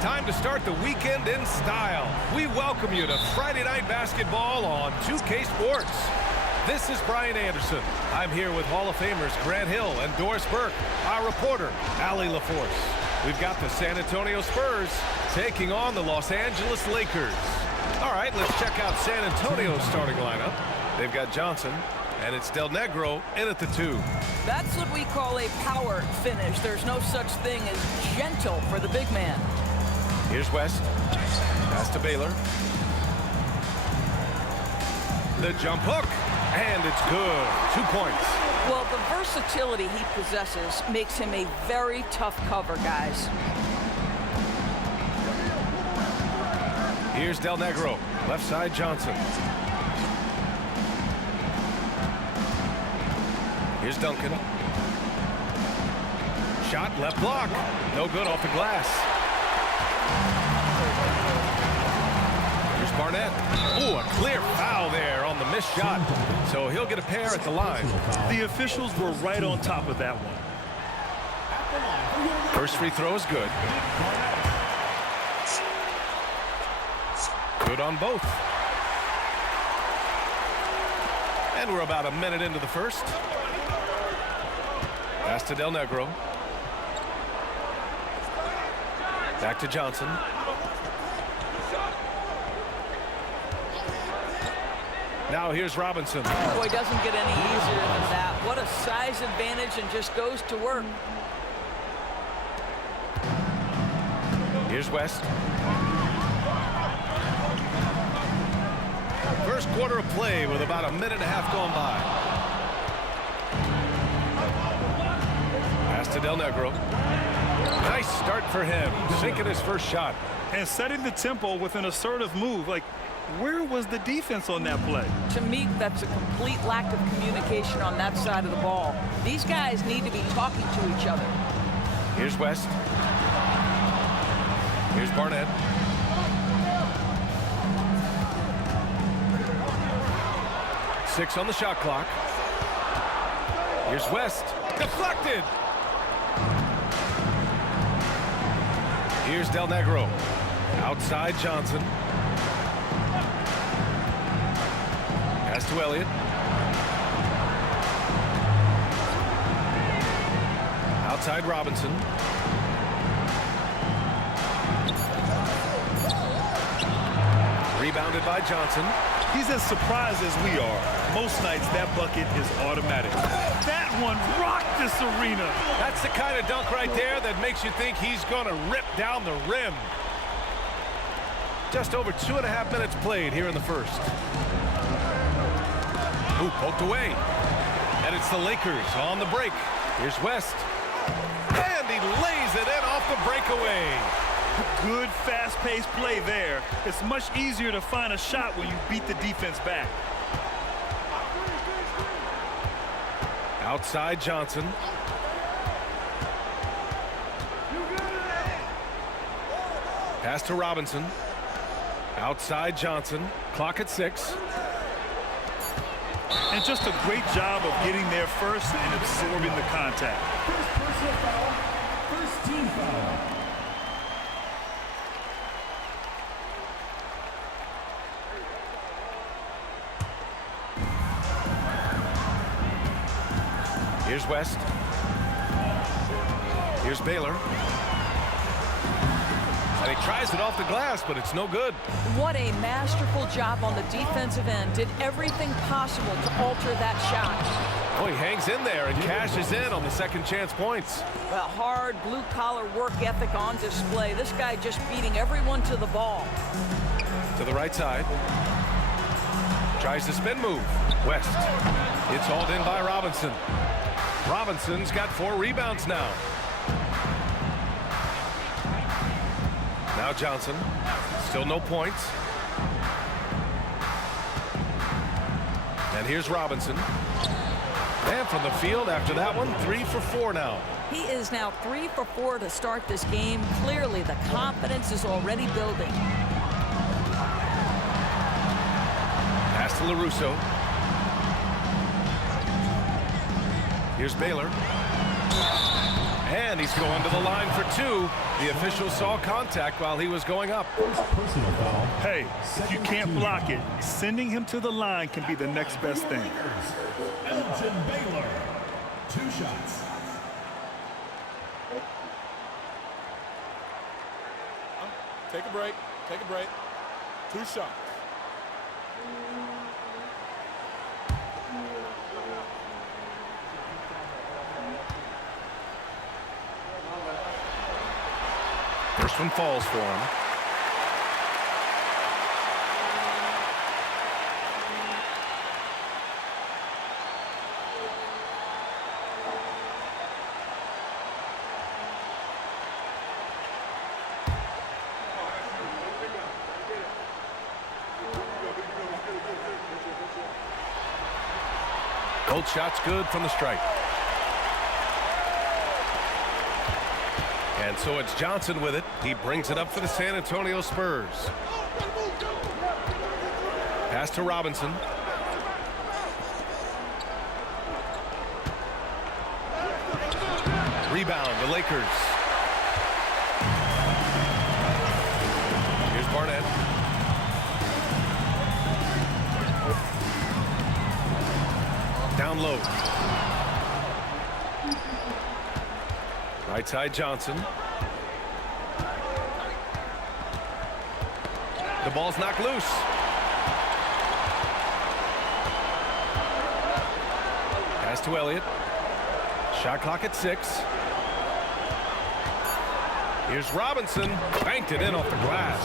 Time to start the weekend in style. We welcome you to Friday Night Basketball on 2K Sports. This is Brian Anderson. I'm here with Hall of Famers Grant Hill and Doris Burke, our reporter, Allie LaForce. We've got the San Antonio Spurs taking on the Los Angeles Lakers. All right, let's check out San Antonio's starting lineup. They've got Johnson, and it's Del Negro in at the 2. That's what we call a power finish. There's no such thing as gentle for the big man. Here's West. Pass to Baylor. The jump hook, and it's good. 2 points. Well, the versatility he possesses makes him a very tough cover, guys. Here's Del Negro. Left side, Johnson. Here's Duncan. Shot, left block. No good off the glass. Here's Barnett. Ooh, a clear foul there on the missed shot. So he'll get a pair at the line. The officials were right on top of that one. First free throw is good. Good on both. And we're about a minute into the first. Pass to Del Negro. Back to Johnson. Now here's Robinson. Boy, doesn't get any easier than that. What a size advantage, and just goes to work. Here's West. First quarter of play with about a minute and a half gone by. Pass to Del Negro. Nice start for him, sinking his first shot. And setting the tempo with an assertive move. Like, where was the defense on that play? To me, that's a complete lack of communication on that side of the ball. These guys need to be talking to each other. Here's West. Here's Barnett. Six on the shot clock. Here's West. Deflected. Here's Del Negro. Outside Johnson. Pass to Elliott. Outside Robinson. Rebounded by Johnson. He's as surprised as we are. Most nights, that bucket is automatic. That one rocked this arena. That's the kind of dunk right there that makes you think he's going to rip down the rim. Just over 2.5 minutes played here in the first. Ooh, poked away. And it's the Lakers on the break. Here's West. And he lays it in off the breakaway. Good, fast-paced play there. It's much easier to find a shot when you beat the defense back. Outside Johnson. Pass to Robinson. Outside Johnson. Clock at 6. And just a great job of getting there first and absorbing the contact. First personal foul, first team foul. Here's West. Here's Baylor. And he tries it off the glass, but it's no good. What a masterful job on the defensive end. Did everything possible to alter that shot. Oh, he hangs in there and cashes in on the second chance points. A hard blue-collar work ethic on display. This guy just beating everyone to the ball. To the right side. Tries the spin move. West. It's hauled in by Robinson. Robinson's got 4 rebounds now. Now Johnson. Still no points. And here's Robinson. And from the field after that one, 3 for 4 now. He is now 3 for 4 to start this game. Clearly, the confidence is already building. Pass to LaRusso. Here's Baylor. And he's going to the line for 2. The official saw contact while he was going up. Personal foul. Hey, if you can't block it, sending him to the line can be the next best thing. Elgin Baylor. 2 shots. Take a break. Take a break. 2 shots. First one falls for him. Both shots good from the stripe. And so it's Johnson with it. He brings it up for the San Antonio Spurs. Pass to Robinson. Rebound, the Lakers. Here's Barnett. Down low. Right side Johnson. The ball's knocked loose. Pass to Elliott. Shot clock at 6. Here's Robinson. Banked it in off the glass.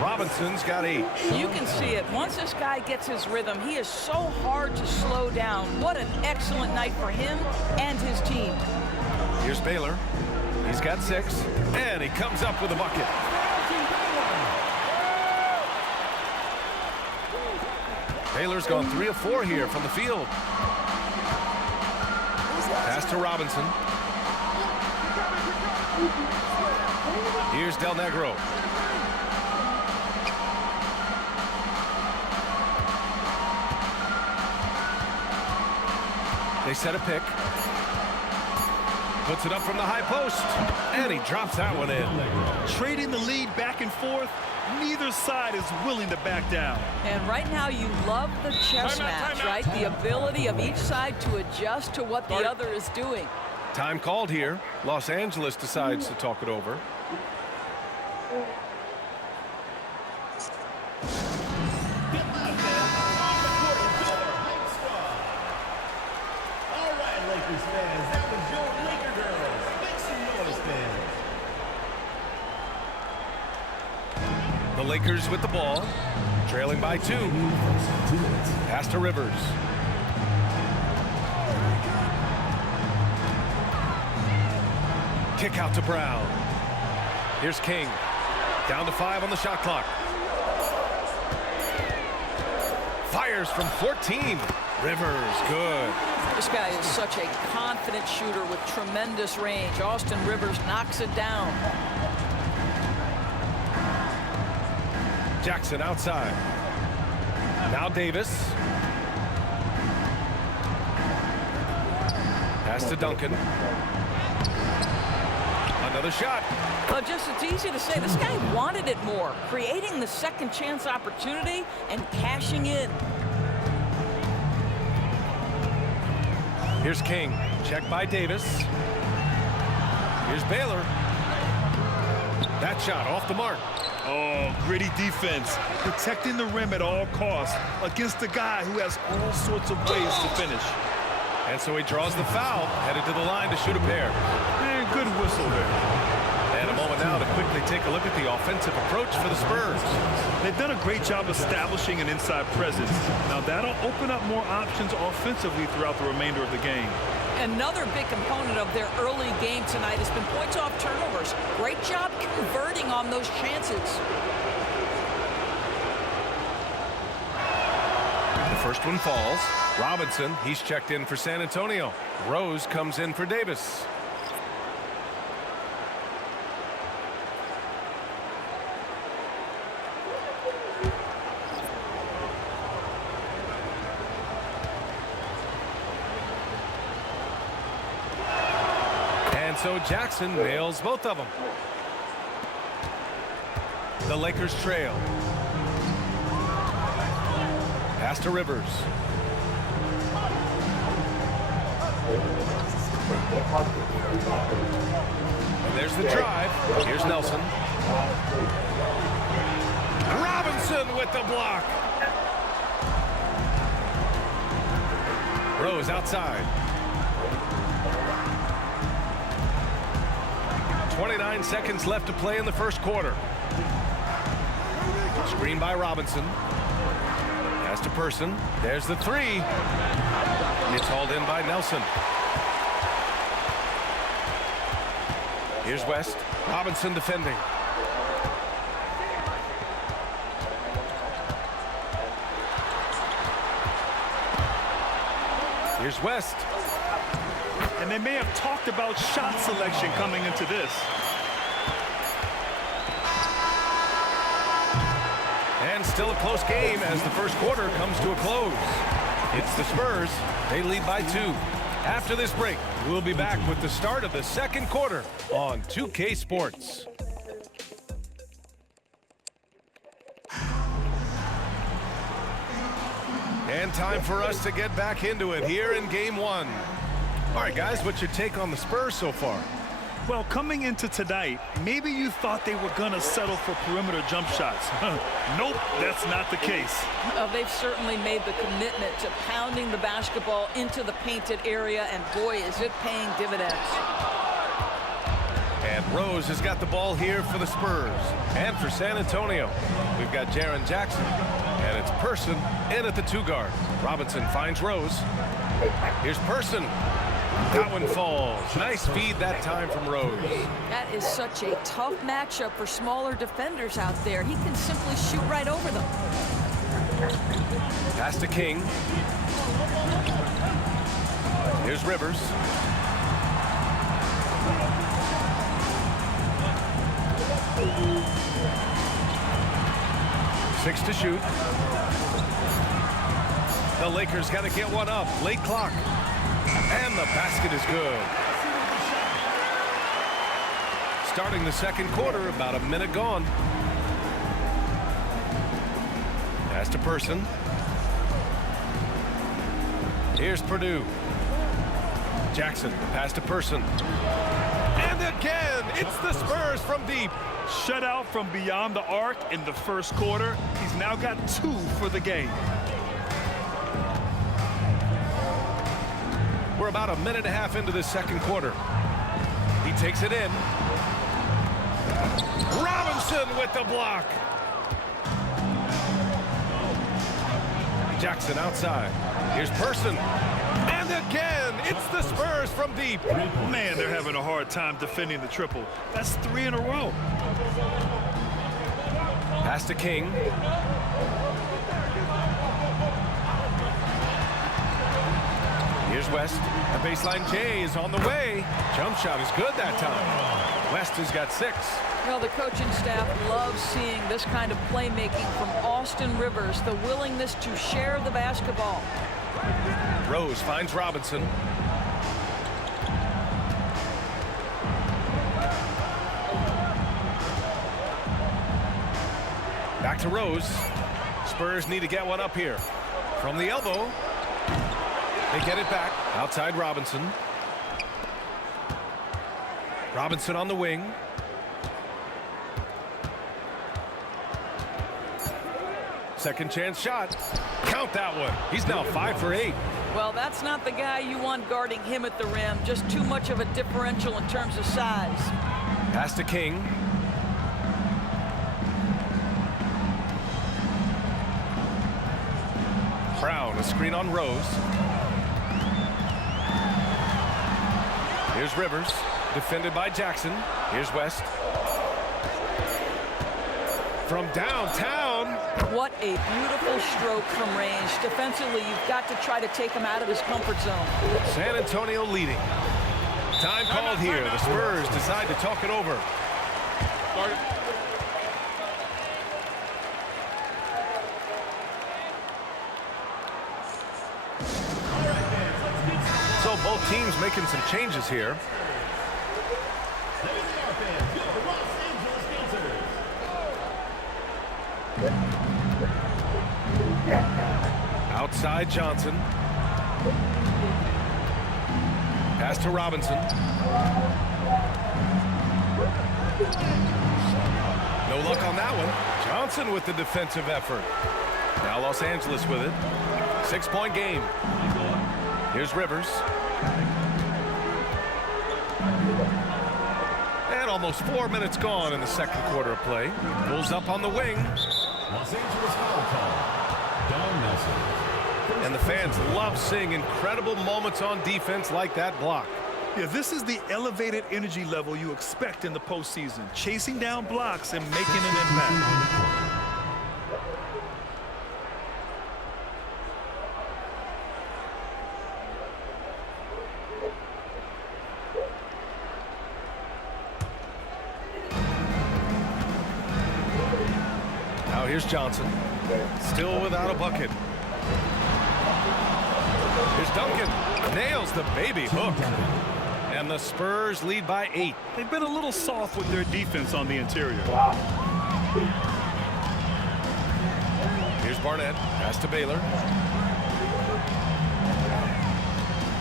Robinson's got 8. You can see it. Once this guy gets his rhythm, he is so hard to slow down. What an excellent night for him and his team. Here's Baylor. He's got 6. And he comes up with a bucket. Baylor's gone 3 of 4 here from the field. Pass to Robinson. Here's Del Negro. They set a pick. Puts it up from the high post. And he drops that one in. Trading the lead back and forth, neither side is willing to back down. And right now you love the chess match, right? The ability of each side to adjust to what the other is doing. Time called here. Los Angeles decides to talk it over. All right, Lakers fans, that was your Laker girls. Make some noise, fans. The Lakers with the ball, trailing by 2. Pass to Rivers. Kick out to Brown. Here's King. Down to 5 on the shot clock. Fires from 14. Rivers, good. This guy is such a confident shooter with tremendous range. Austin Rivers knocks it down. Jackson outside. Now Davis. Pass to Duncan. Another shot. But just it's easy to say this guy wanted it more, creating the second chance opportunity and cashing in. Here's King. Check by Davis. Here's Baylor. That shot off the mark. Oh, gritty defense, protecting the rim at all costs against a guy who has all sorts of ways to finish. And so he draws the foul, headed to the line to shoot a pair. And good whistle there. And a moment now to quickly take a look at the offensive approach for the Spurs. They've done a great job establishing an inside presence. Now that'll open up more options offensively throughout the remainder of the game. Another big component of their early game tonight has been points off turnovers. Great job converting on those chances. The first one falls. Robinson, he's checked in for San Antonio. Rose comes in for Davis. so Jackson nails both of them. The Lakers trail. Pass to Rivers. And there's the drive. Here's Nelson. Robinson with the block. Rose outside. 29 seconds left to play in the first quarter. Screen by Robinson. Pass to Person. There's the three. It's hauled in by Nelson. Here's West. Robinson defending. Here's West. And they may have talked about shot selection coming into this. And still a close game as the first quarter comes to a close. It's the Spurs. They lead by 2. After this break, we'll be back with the start of the second quarter on 2K Sports. And time for us to get back into it here in Game 1. All right, guys, what's your take on the Spurs so far? Well, coming into tonight, maybe you thought they were going to settle for perimeter jump shots. Nope, that's not the case. They've certainly made the commitment to pounding the basketball into the painted area, and boy, is it paying dividends. And Rose has got the ball here for the Spurs. And for San Antonio, we've got Jaren Jackson. And it's Person in at the 2 guard. Robinson finds Rose. Here's Person. That one falls. Nice feed that time from Rose. That is such a tough matchup for smaller defenders out there. He can simply shoot right over them. Pass to King. Here's Rivers. Six to shoot. The Lakers got to get one up. Late clock. And the basket is good. Starting the second quarter, about a minute gone. Pass to Person. Here's Purdue. Jackson, pass to Person. And again, it's the Spurs from deep. Shutout from beyond the arc in the first quarter. He's now got 2 for the game. We're about a minute and a half into the second quarter. He takes it in. Robinson with the block. Jackson outside. Here's Person. And again, it's the Spurs from deep. Man, they're having a hard time defending the triple. That's 3 in a row. Pass to King. Here's West. The baseline J is on the way. Jump shot is good that time. West has got 6. Well, the coaching staff loves seeing this kind of playmaking from Austin Rivers, the willingness to share the basketball. Rose finds Robinson. Back to Rose. Spurs need to get one up here. From the elbow. They get it back. Outside Robinson. Robinson on the wing. Second chance shot. Count that one. He's now 5 for 8. Well, that's not the guy you want guarding him at the rim. Just too much of a differential in terms of size. Pass to King. Brown, a screen on Rose. Here's Rivers, defended by Jackson. Here's West. From downtown. What a beautiful stroke from range. Defensively, you've got to try to take him out of his comfort zone. San Antonio leading. Time called here. The Spurs decide to talk it over. So both teams making some changes here. Outside Johnson. Pass to Robinson. No luck on that one. Johnson with the defensive effort. Now Los Angeles with it. 6-point game. Here's Rivers. And almost 4 minutes gone in the second quarter of play. Pulls up on the wing. Los Angeles foul call. Don Nelson. And the fans love seeing incredible moments on defense like that block. Yeah, this is the elevated energy level you expect in the postseason. Chasing down blocks and making an impact. Now here's Johnson. Still without a bucket. Here's Duncan. Nails the baby hook. And the Spurs lead by 8. They've been a little soft with their defense on the interior. Here's Barnett. Pass to Baylor.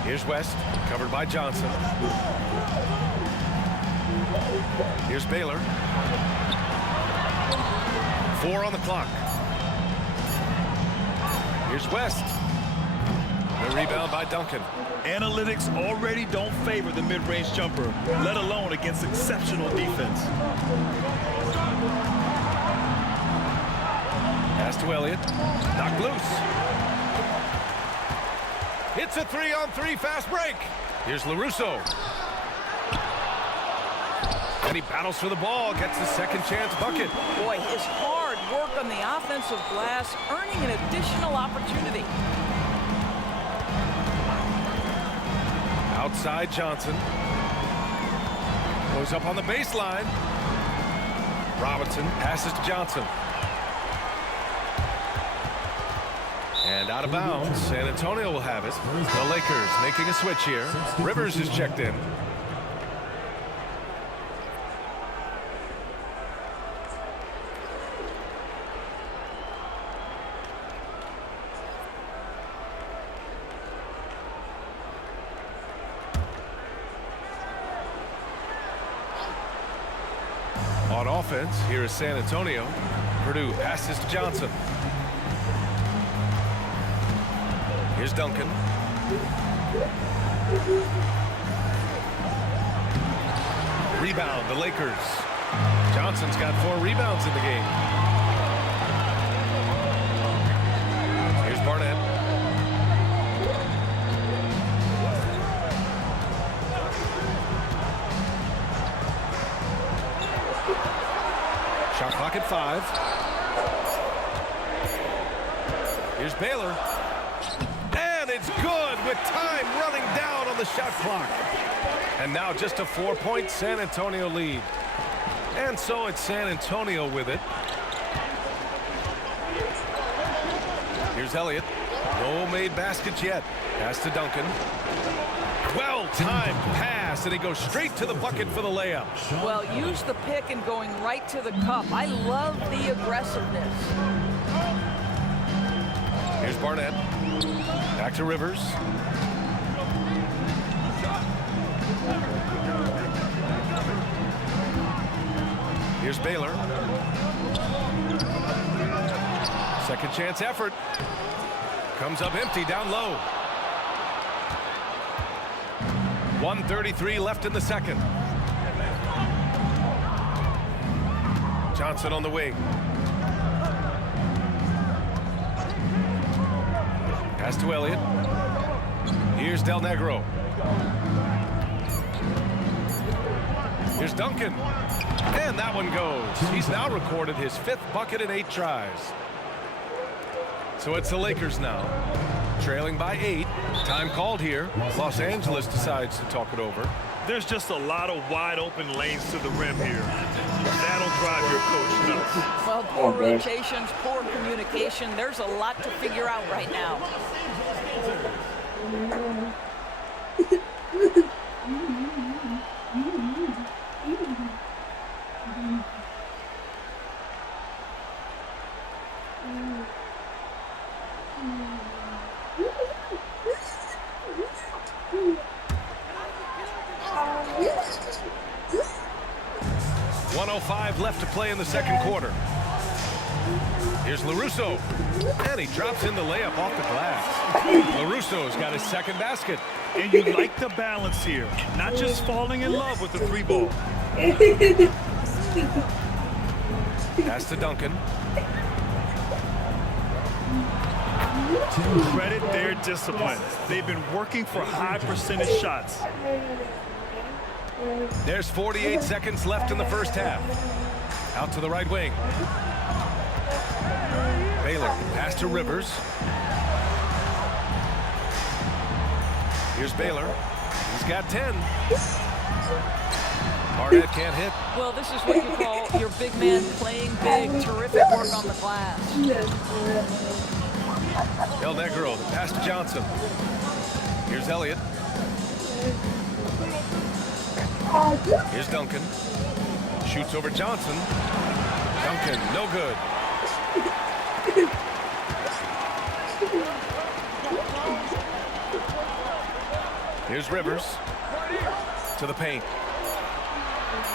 Here's West. Covered by Johnson. Here's Baylor. 4 on the clock. Here's West. The rebound by Duncan. Analytics already don't favor the mid-range jumper, let alone against exceptional defense. Pass to Elliott. Knocked loose. It's a 3-on-3 fast break. Here's LaRusso. And he battles for the ball, gets the second chance bucket. Boy, his hard work on the offensive glass, earning an additional opportunity. Outside Johnson. Goes up on the baseline. Robinson passes to Johnson. And out of bounds. San Antonio will have it. The Lakers making a switch here. Rivers is checked in. On offense, here is San Antonio. Purdue passes to Johnson. Here's Duncan. Rebound, the Lakers. Johnson's got 4 rebounds in the game. Here's Barnett. Shot clock at 5. Here's Baylor. And it's good with time running down on the shot clock. And now just a 4-point San Antonio lead. And so it's San Antonio with it. Here's Elliott. No made baskets yet. Pass to Duncan. Well-timed pass, and he goes straight to the bucket for the layup. Well, use the pick and going right to the cup. I love the aggressiveness. Here's Barnett. Back to Rivers. Here's Baylor. Second chance effort. Comes up empty down low. 1:33 left in the second. Johnson on the wing. Pass to Elliott. Here's Del Negro. Here's Duncan. And that one goes. He's now recorded his 5th bucket in 8 tries. So it's the Lakers now, trailing by 8. Time called here. Los Angeles decides to talk it over. There's just a lot of wide open lanes to the rim here. That'll drive your coach nuts. Well, poor rotations, poor communication. There's a lot to figure out right now. 2:45 left to play in the second quarter. Here's LaRusso, and he drops in the layup off the glass. LaRusso's got his second basket. And you like the balance here, not just falling in love with the 3-ball. Pass to Duncan. Credit their discipline. They've been working for high percentage shots. There's 48 seconds left in the first half. Out to the right wing. Baylor, pass to Rivers. Here's Baylor. He's got 10. Barnett can't hit. Well, this is what you call your big man playing big. Terrific work on the glass. Del Negro, the pass to Johnson. Here's Elliott. Here's Duncan. Shoots over Johnson. Duncan, no good. Here's Rivers. To the paint.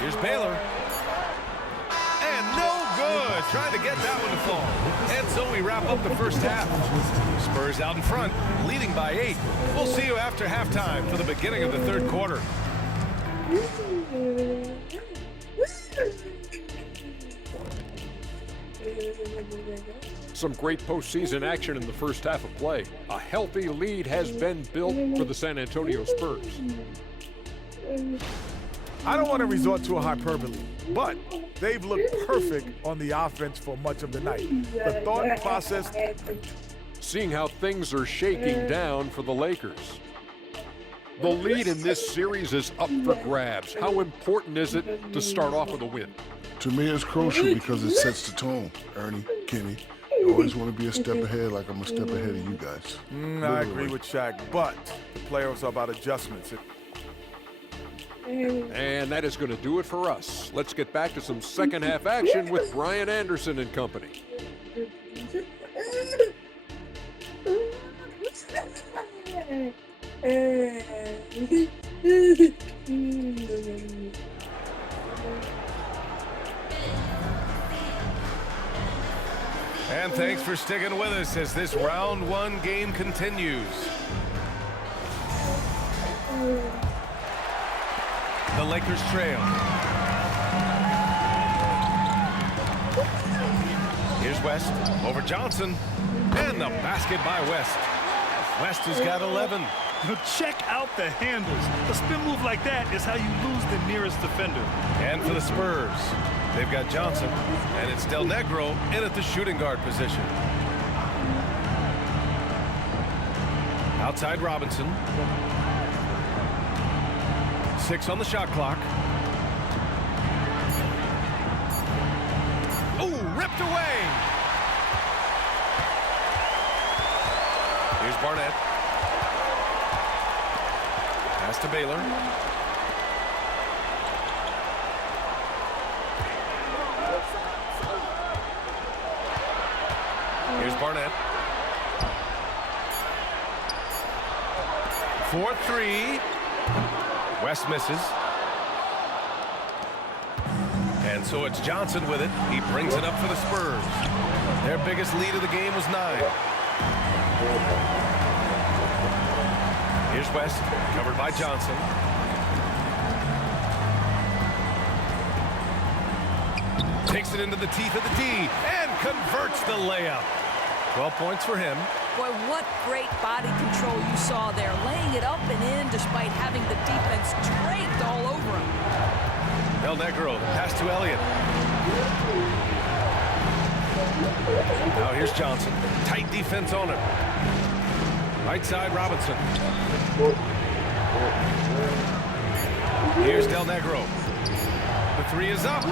Here's Baylor. And no good. Trying to get that one to fall. And so we wrap up the first half. Spurs out in front, leading by 8. We'll see you after halftime for the beginning of the third quarter. Some great postseason action in the first half of play. A healthy lead has been built for the San Antonio Spurs. I don't want to resort to a hyperbole, but they've looked perfect on the offense for much of the night. The thought process. Seeing how things are shaking down for the Lakers. The lead in this series is up for grabs. How important is it to start off with a win? To me, it's crucial because it sets the tone. Ernie, Kenny, you always want to be a step ahead, like I'm a step ahead of you guys. I agree with Shaq, but the playoffs are about adjustments. And that is going to do it for us. Let's get back to some second half action with Brian Anderson and company. And thanks for sticking with us as this round 1 game continues. The Lakers trail. Here's West over Johnson. And the basket by West. West has got 11. Check out the handles. A spin move like that is how you lose the nearest defender. And for the Spurs, they've got Johnson, and it's Del Negro in at the shooting guard position. Outside Robinson. 6 on the shot clock. Oh, ripped away. Here's Barnett. Pass to Baylor. Here's Barnett. 4-3. West misses. And so it's Johnson with it. He brings it up for the Spurs. Their biggest lead of the game was 9. Here's West, covered by Johnson. Takes it into the teeth of the D and converts the layup. 12 points for him. Boy, what great body control you saw there, laying it up and in despite having the defense draped all over him. Del Negro, the pass to Elliott. Now here's Johnson. Tight defense on him. Right side, Robinson. Here's Del Negro. The 3 is up.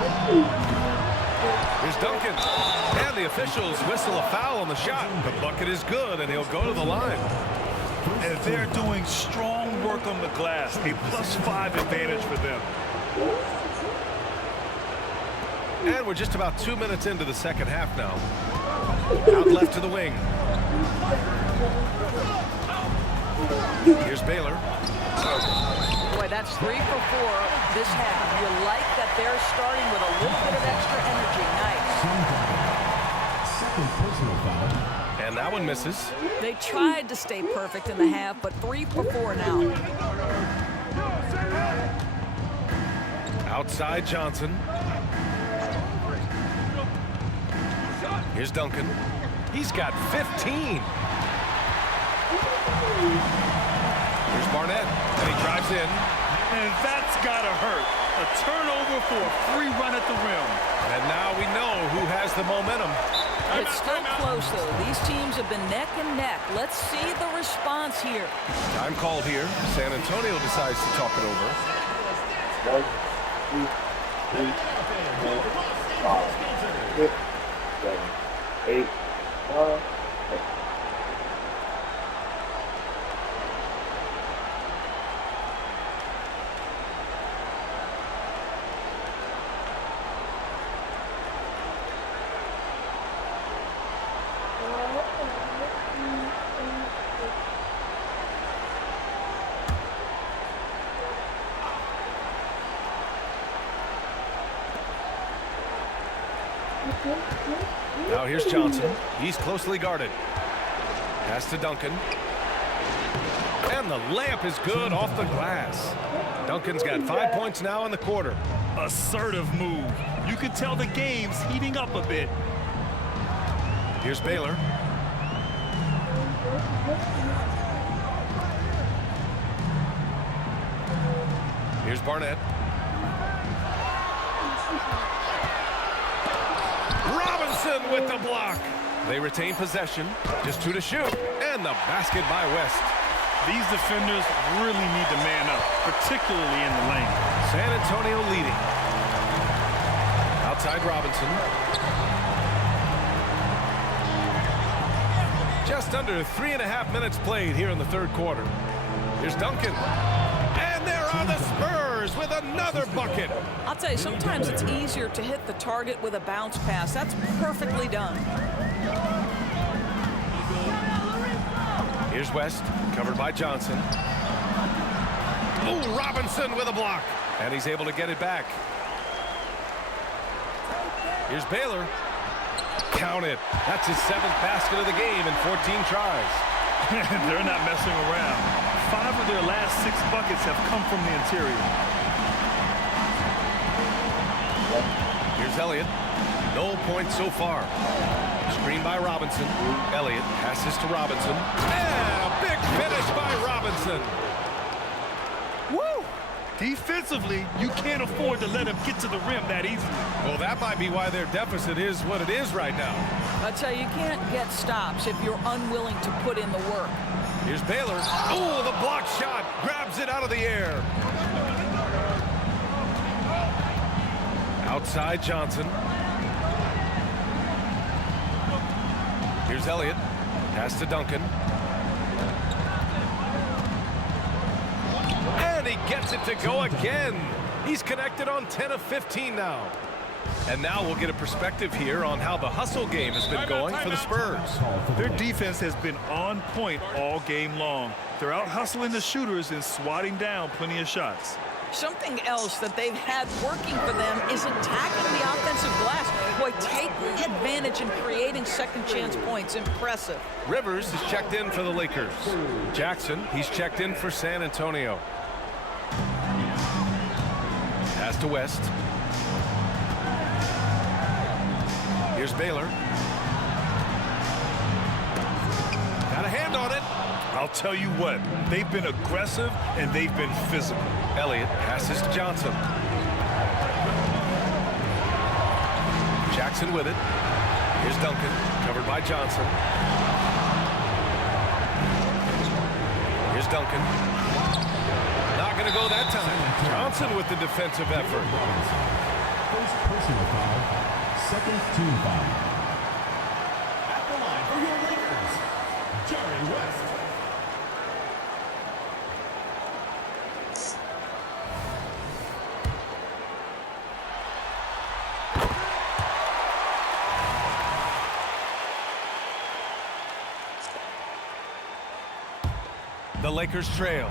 Here's Duncan. And the officials whistle a foul on the shot. The bucket is good, and he'll go to the line. And they're doing strong work on the glass. A +5 advantage for them. And we're just about 2 minutes into the second half now. Out left to the wing. Here's Baylor. Boy, that's 3 for 4 this half. You like that they're starting with a little bit of extra energy. Nice. Second personal foul. And that one misses. They tried to stay perfect in the half, but 3 for 4 now. Outside Johnson. Here's Duncan. He's got 15. Here's Barnett, and he drives in. And that's got to hurt. A turnover for a free run at the rim. And now we know who has the momentum. It's still close, though. These teams have been neck and neck. Let's see the response here. Time called here. San Antonio decides to talk it over. 1, 2, 3, 4, 5, 6, 7, 8, 9, 10. Now here's Johnson. He's closely guarded. Pass to Duncan. And the layup is good off the glass. Duncan's got 5 points now in the quarter. Assertive move. You can tell the game's heating up a bit. Here's Baylor. Here's Barnett. Robinson with the block. They retain possession. Just 2 to shoot. And the basket by West. These defenders really need to man up, particularly in the lane. San Antonio leading. Outside Robinson. Just under 3.5 minutes played here in the third quarter. Here's Duncan. And there are the Spurs with another bucket. I'll tell you, sometimes it's easier to hit the target with a bounce pass. That's perfectly done. Here's West, covered by Johnson. Oh, Robinson with a block. And he's able to get it back. Here's Baylor. Count it. That's his 7th basket of the game in 14 tries. They're not messing around. 5 of their last 6 buckets have come from the interior. Here's Elliott. No points so far. Screen by Robinson. Elliott passes to Robinson. And a big finish by Robinson. Woo! Defensively, you can't afford to let him get to the rim that easily. Well, that might be why their deficit is what it is right now. I tell you, you can't get stops if you're unwilling to put in the work. Here's Baylor. Oh, the block shot. Grabs it out of the air. Outside Johnson. Here's Elliott. Pass to Duncan. And he gets it to go again. He's connected on 10 of 15 now. And now we'll get a perspective here on how the hustle game has been going for the Spurs. Their defense has been on point all game long. They're out hustling the shooters and swatting down plenty of shots. Something else that they've had working for them is attacking the offensive glass. Boy, taking advantage and creating second chance points. Impressive. Rivers is checked in for the Lakers. Jackson, he's checked in for San Antonio. Pass to West. Here's Baylor. Got a hand on it. I'll tell you what, they've been aggressive and they've been physical. Elliott passes to Johnson. Jackson with it. Here's Duncan, covered by Johnson. Here's Duncan. Not going to go that time. Johnson with the defensive effort. First personal foul. Second team foul. At the line for your Lakers, Jerry West. The Lakers trail.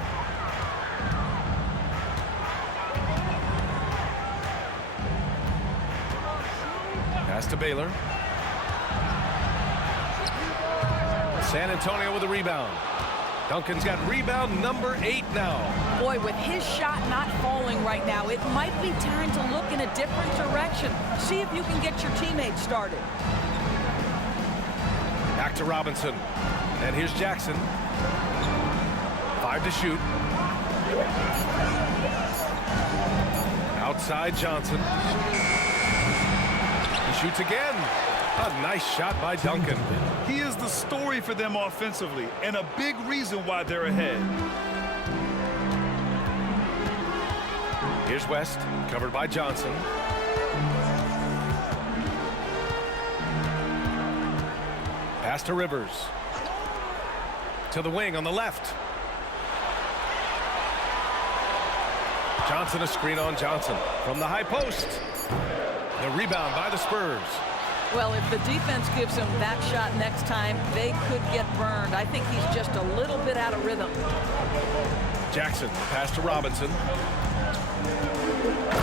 Pass to Baylor. San Antonio with a rebound. Duncan's got rebound number 8 now. Boy, with his shot not falling right now, it might be time to look in a different direction. See if you can get your teammates started. Back to Robinson. And here's Jackson. 5 to shoot. Outside Johnson. He shoots again. A nice shot by Duncan. He is the story for them offensively and a big reason why they're ahead. Here's West, covered by Johnson. Pass to Rivers. To the wing on the left. Johnson, a screen on Johnson from the high post. The rebound by the Spurs. Well, if the defense gives him that shot next time, they could get burned. I think he's just a little bit out of rhythm. Jackson, pass to Robinson.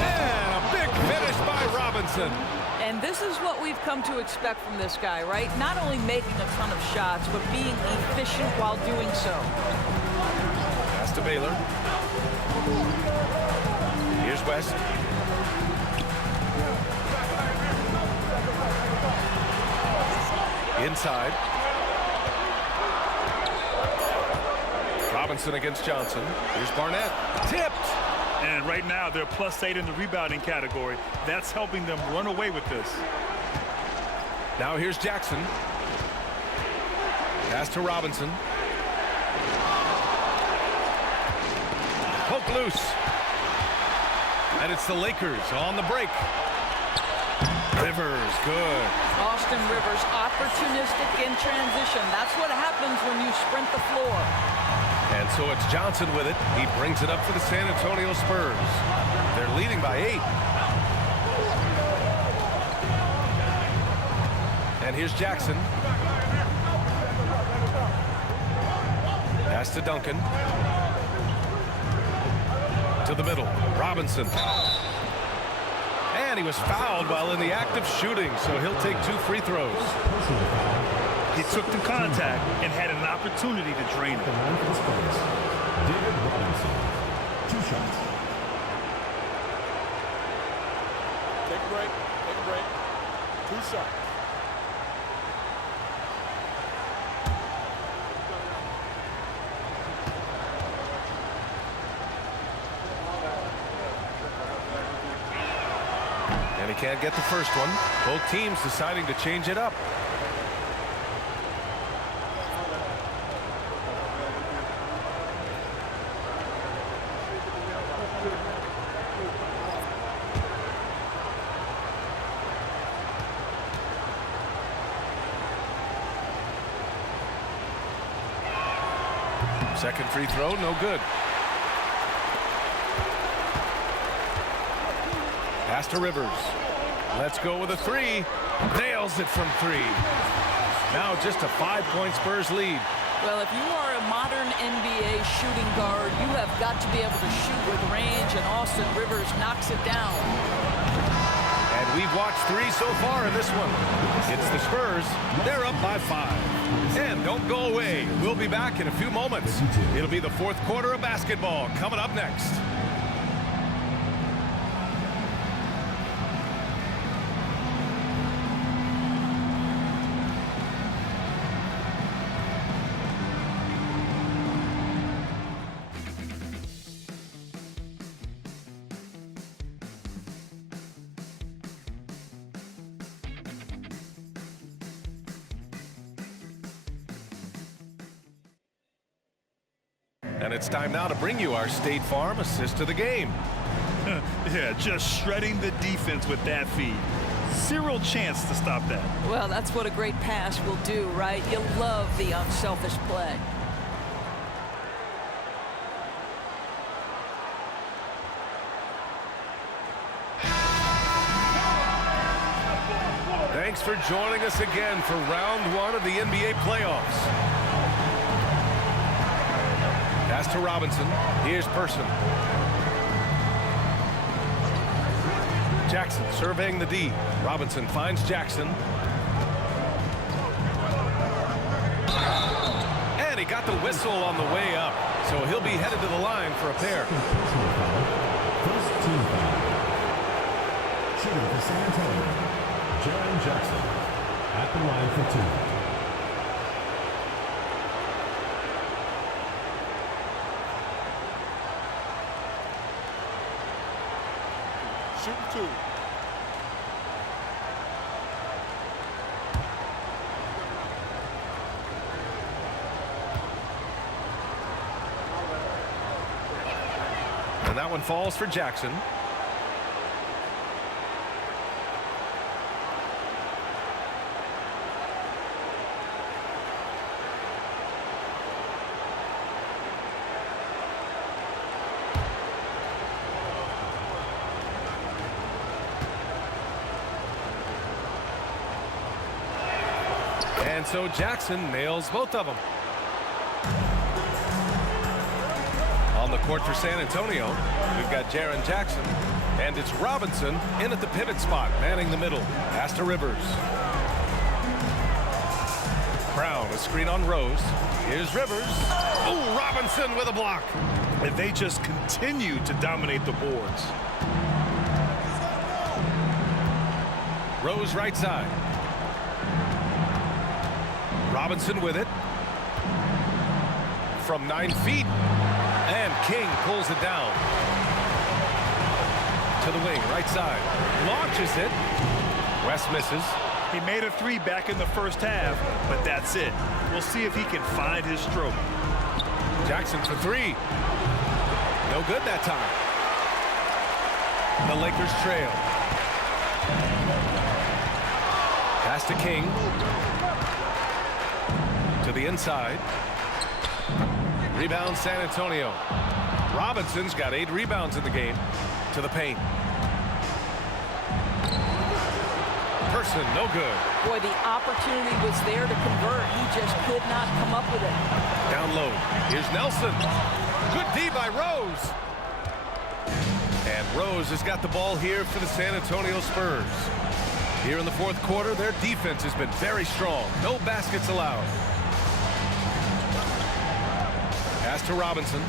And a big finish by Robinson. And this is what we've come to expect from this guy, right? Not only making a ton of shots, but being efficient while doing so. Pass to Baylor. Here's West. Inside. Robinson against Johnson. Here's Barnett. Tipped. And right now, they're +8 in the rebounding category. That's helping them run away with this. Now here's Jackson. Pass to Robinson. Poke loose. And it's the Lakers on the break. Rivers, good. Austin Rivers, opportunistic in transition. That's what happens when you sprint the floor. And so it's Johnson with it. He brings it up for the San Antonio Spurs. They're leading by 8. And here's Jackson. Pass to Duncan. To the middle. Robinson. And he was fouled while in the act of shooting, so he'll take 2 free throws. He took the contact and had an opportunity to drain it. David Robinson, 2 shots. Take a break. Take a break. 2 shots. And he can't get the first one. Both teams deciding to change it up. Second free throw, no good. Pass to Rivers. Let's go with a 3. Nails it from 3. Now just a 5-point Spurs lead. Well, if you are a modern NBA shooting guard, you have got to be able to shoot with range, and Austin Rivers knocks it down. And we've watched 3 so far in this one. It's the Spurs. They're up by 5. And don't go away. We'll be back in a few moments. It'll be the 4th quarter of basketball coming up next. And it's time now to bring you our State Farm assist to the game. Yeah, just shredding the defense with that feed. Zero chance to stop that. Well, that's what a great pass will do, right? You love the unselfish play. Thanks for joining us again for round 1 of the NBA playoffs. Pass to Robinson. Here's Person. Jackson surveying the D. Robinson finds Jackson. And he got the whistle on the way up. So he'll be headed to the line for a pair. Personal foul. First team foul. Shooting for San Antonio, Jaren Jackson. At the line for 2. Shooting 2. And that one falls for Jackson. And so Jackson nails both of them. On the court for San Antonio, we've got Jaren Jackson, and it's Robinson in at the pivot spot, manning the middle. Pass to Rivers. Brown, a screen on Rose. Here's Rivers. Oh, Robinson with a block. And they just continue to dominate the boards. Rose right side. Robinson with it. From 9 feet. And King pulls it down. To the wing, right side. Launches it. West misses. He made a 3 back in the first half, but that's it. We'll see if he can find his stroke. Jackson for 3. No good that time. The Lakers trail. Pass to King. To the inside. Rebound San Antonio. Robinson's got 8 rebounds in the game. To the paint. Person, no good. Boy, the opportunity was there to convert. He just could not come up with it. Down low. Here's Nelson. Good D by Rose. And Rose has got the ball here for the San Antonio Spurs. Here in the fourth quarter, their defense has been very strong. No baskets allowed. Pass to Robinson.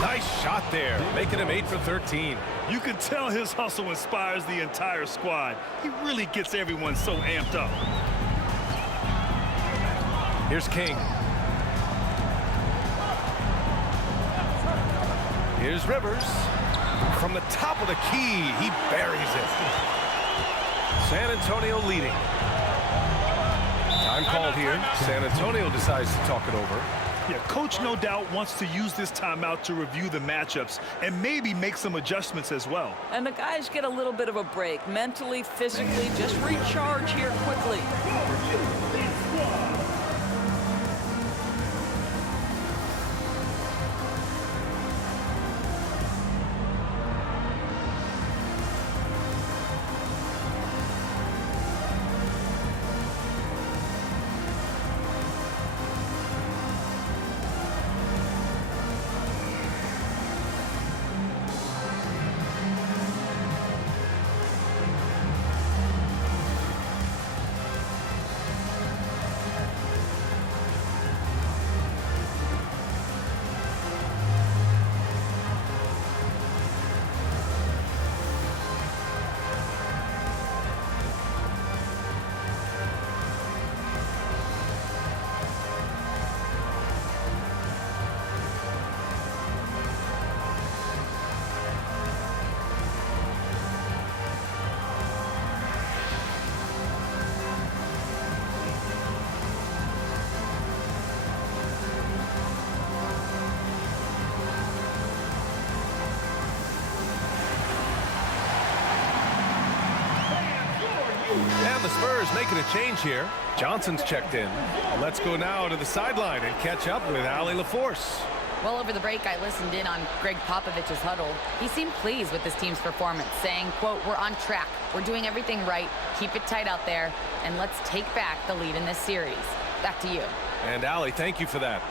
Nice shot there, making him 8 for 13. You can tell his hustle inspires the entire squad. He really gets everyone so amped up. Here's King. Here's Rivers. From the top of the key, he buries it. San Antonio leading. Time called here. San Antonio decides to talk it over. Yeah, coach no doubt wants to use this timeout to review the matchups and maybe make some adjustments as well. And the guys get a little bit of a break. Mentally, physically, just recharge here quickly. And the Spurs making a change here. Johnson's checked in. Let's go now to the sideline and catch up with Allie LaForce. Well, over the break, I listened in on Greg Popovich's huddle. He seemed pleased with this team's performance, saying, quote, "We're on track. We're doing everything right. Keep it tight out there, and let's take back the lead in this series." Back to you. And Allie, thank you for that.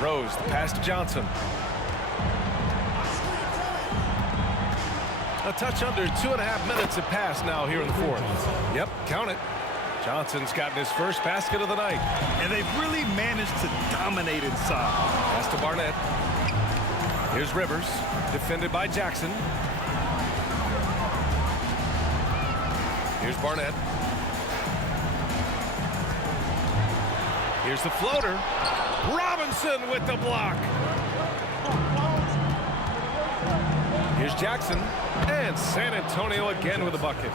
Rose, the pass to Johnson. A touch under 2.5 minutes have passed now here in the fourth. Yep, count it. Johnson's gotten his first basket of the night. And they've really managed to dominate inside. Pass to Barnett. Here's Rivers, defended by Jackson. Here's Barnett. Here's the floater. Robinson with the block. Here's Jackson. And San Antonio again with a bucket.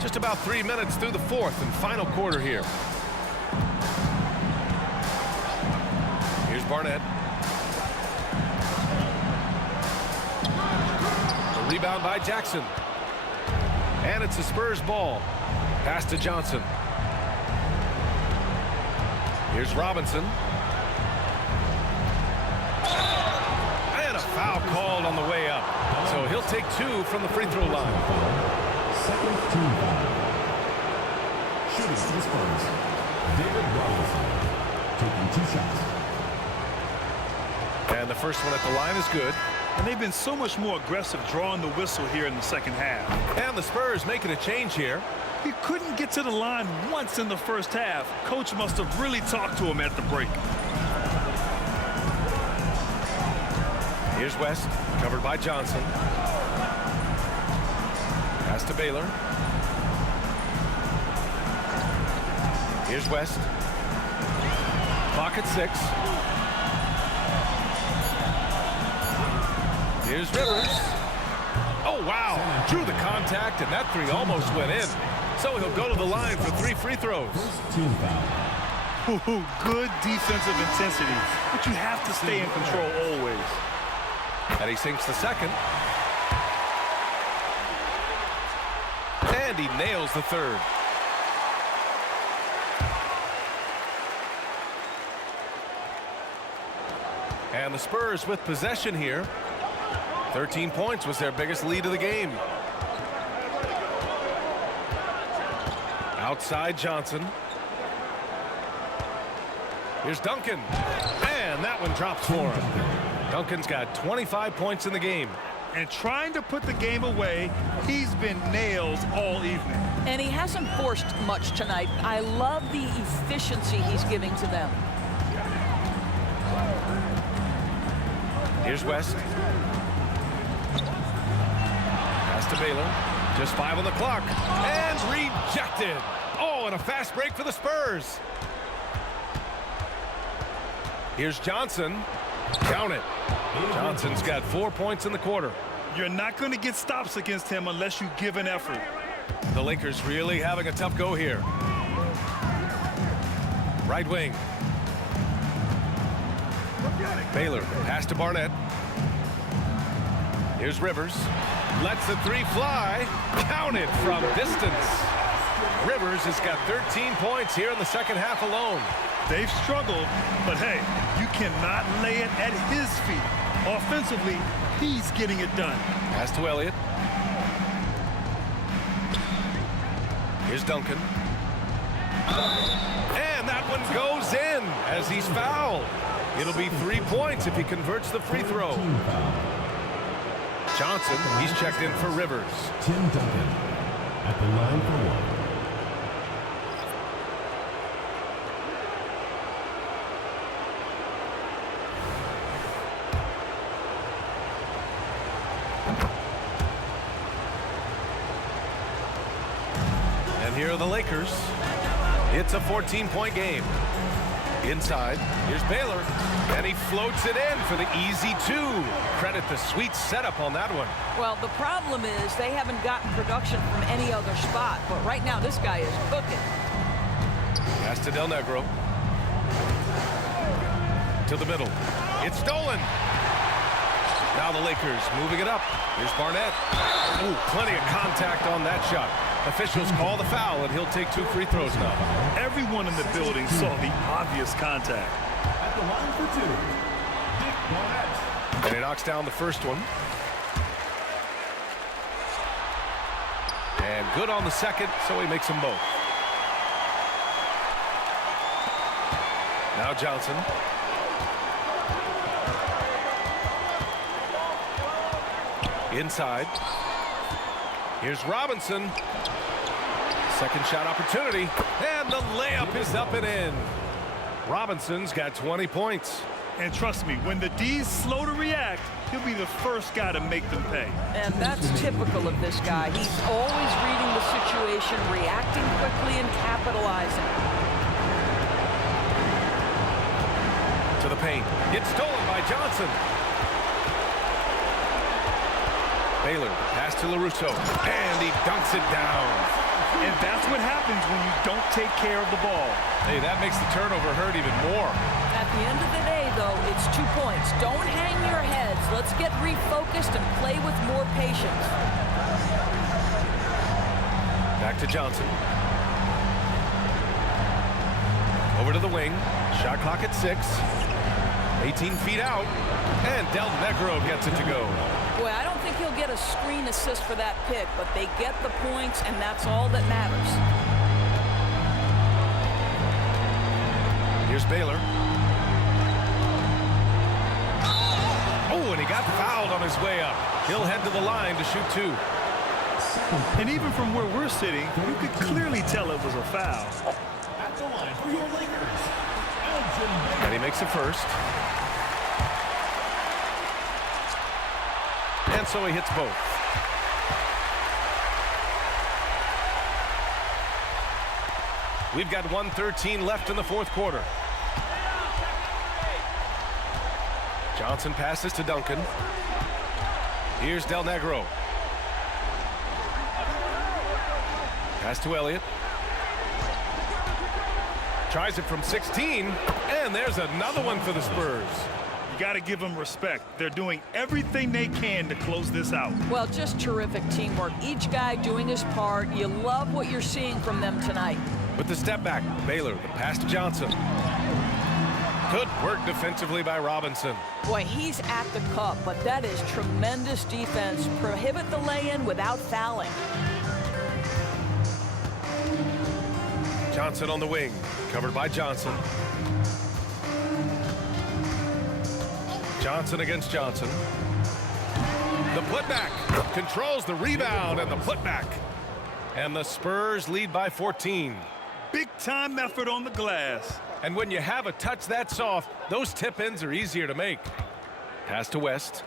Just about 3 minutes through the fourth and final quarter here. Here's Barnett. The rebound by Jackson. And it's a Spurs ball. Pass to Johnson. Here's Robinson. And a foul called on the way up. So he'll take 2 from the free throw line. Second team foul. Shooting for the Spurs, David Robinson, taking 2 shots. And the first one at the line is good. And they've been so much more aggressive drawing the whistle here in the second half. And the Spurs making a change here. He couldn't get to the line once in the first half. Coach must have really talked to him at the break. Here's West, covered by Johnson. Pass to Baylor. Here's West. Clock at 6. Here's Rivers. Oh, wow. Drew the contact, and that 3 almost went in. So he'll go to the line for 3 free throws. Team foul. Good defensive intensity, but you have to stay in control always. And he sinks the second. And he nails the third. And the Spurs with possession here. 13 points was their biggest lead of the game. Outside Johnson. Here's Duncan. And that one drops for him. Duncan's got 25 points in the game. And trying to put the game away, he's been nails all evening. And he hasn't forced much tonight. I love the efficiency he's giving to them. Here's West. Pass to Baylor. Just 5 on the clock. And rejected. Oh, and a fast break for the Spurs. Here's Johnson. Count it. Johnson's got 4 points in the quarter. You're not going to get stops against him unless you give an effort. The Lakers really having a tough go here. Right wing. Baylor, pass to Barnett. Here's Rivers. Lets the 3 fly. Counted from distance. Rivers has got 13 points here in the second half alone. They've struggled, but hey, you cannot lay it at his feet. Offensively, he's getting it done. Pass to Elliott. Here's Duncan. And that one goes in as he's fouled. It'll be 3 points if he converts the free throw. Johnson, he's checked in for Rivers. Tim Duncan at the line for 1. And here are the Lakers. It's a 14-point game. Inside, here's Baylor, and he floats it in for the easy 2. Credit the sweet setup on that one. Well, the problem is they haven't gotten production from any other spot, but right now this guy is cooking. Pass to Del Negro. To the middle. It's stolen. Now the Lakers moving it up. Here's Barnett. Ooh, plenty of contact on that shot. Officials call the foul, and he'll take 2 free throws now. Everyone in the building saw the obvious contact. At the line for 2, Dick Barnett. And he knocks down the first one. And good on the second, so he makes them both. Now Johnson. Inside. Here's Robinson. Second shot opportunity. And the layup is up and in. Robinson's got 20 points. And trust me, when the D's slow to react, he'll be the first guy to make them pay. And that's typical of this guy. He's always reading the situation, reacting quickly, and capitalizing. To the paint. It's stolen by Johnson. Baylor, pass to LaRusso. And he dunks it down. And that's what happens when you don't take care of the ball. Hey, that makes the turnover hurt even more. At the end of the day, though, it's 2 points. Don't hang your heads. Let's get refocused and play with more patience. Back to Johnson. Over to the wing. Shot clock at 6. 18 feet out. And Del Negro gets it to go. Boy, I don't think he'll get a screen assist for that pick, but they get the points, and that's all that matters. Here's Baylor. Oh, and he got fouled on his way up. He'll head to the line to shoot 2. And even from where we're sitting, you could clearly tell it was a foul. At the line for your Lakers, Elgin Baylor. And he makes it first. And so he hits both. We've got 1:13 left in the fourth quarter. Johnson passes to Duncan. Here's Del Negro. Pass to Elliott. Tries it from 16, and there's another one for the Spurs. You got to give them respect. They're doing everything they can to close this out. Well, just terrific teamwork. Each guy doing his part. You love what you're seeing from them tonight. With the step back, Baylor, the pass to Johnson. Good work defensively by Robinson. Boy, he's at the cup, but that is tremendous defense. Prohibit the lay-in without fouling. Johnson on the wing, covered by Johnson. Johnson against Johnson. The putback controls the rebound and the putback. And the Spurs lead by 14. Big time effort on the glass. And when you have a touch that soft, those tip-ins are easier to make. Pass to West.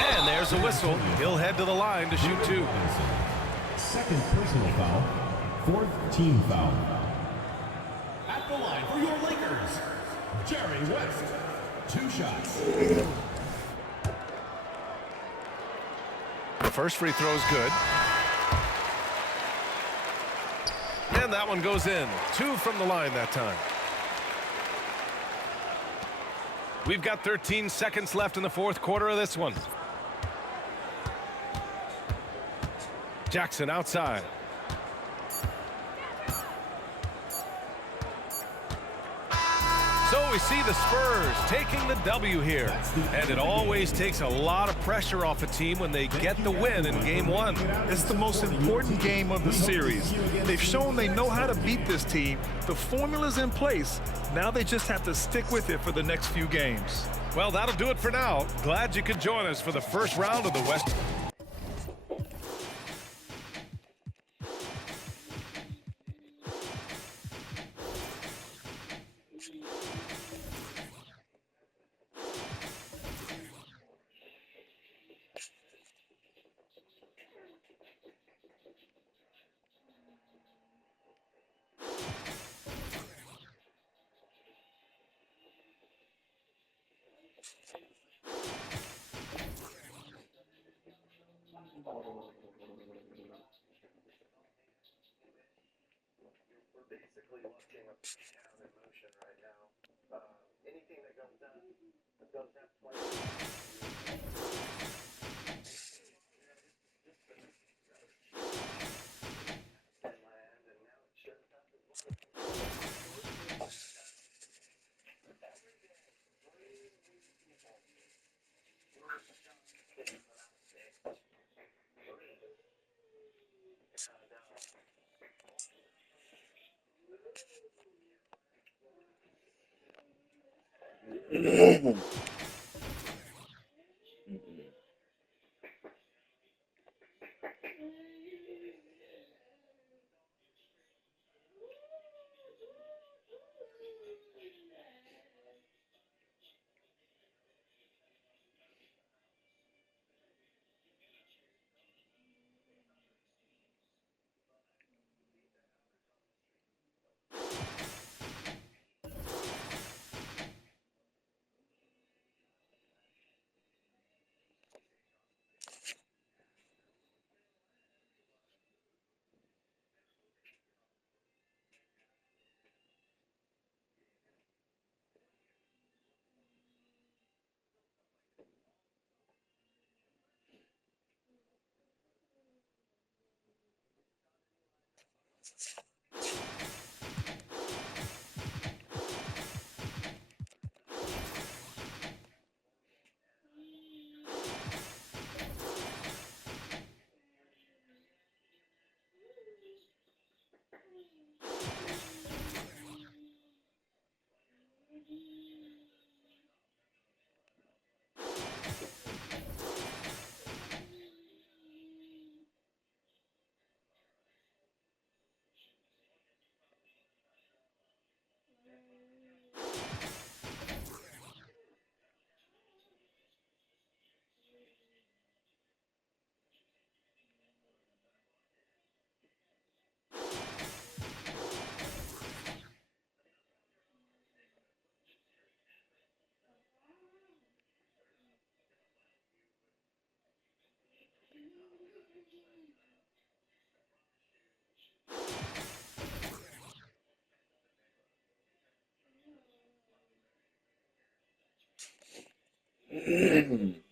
And there's a whistle. He'll head to the line to shoot 2. Second personal foul, fourth team foul. At the line for your Lakers, Jerry West. 2 shots. The first free throw is good. And that one goes in. 2 from the line that time. We've got 13 seconds left in the fourth quarter of this one. Jackson outside. So we see the Spurs taking the W here. And it always takes a lot of pressure off a team when they get the win in game 1. It's the most important game of the series. They've shown they know how to beat this team. The formula's in place. Now they just have to stick with it for the next few games. Well, that'll do it for now. Glad you could join us for the first round of the West. Basically watching a town in motion right now. Anything that goes down doesn't have to play. And now it shows up as Mm-hmm.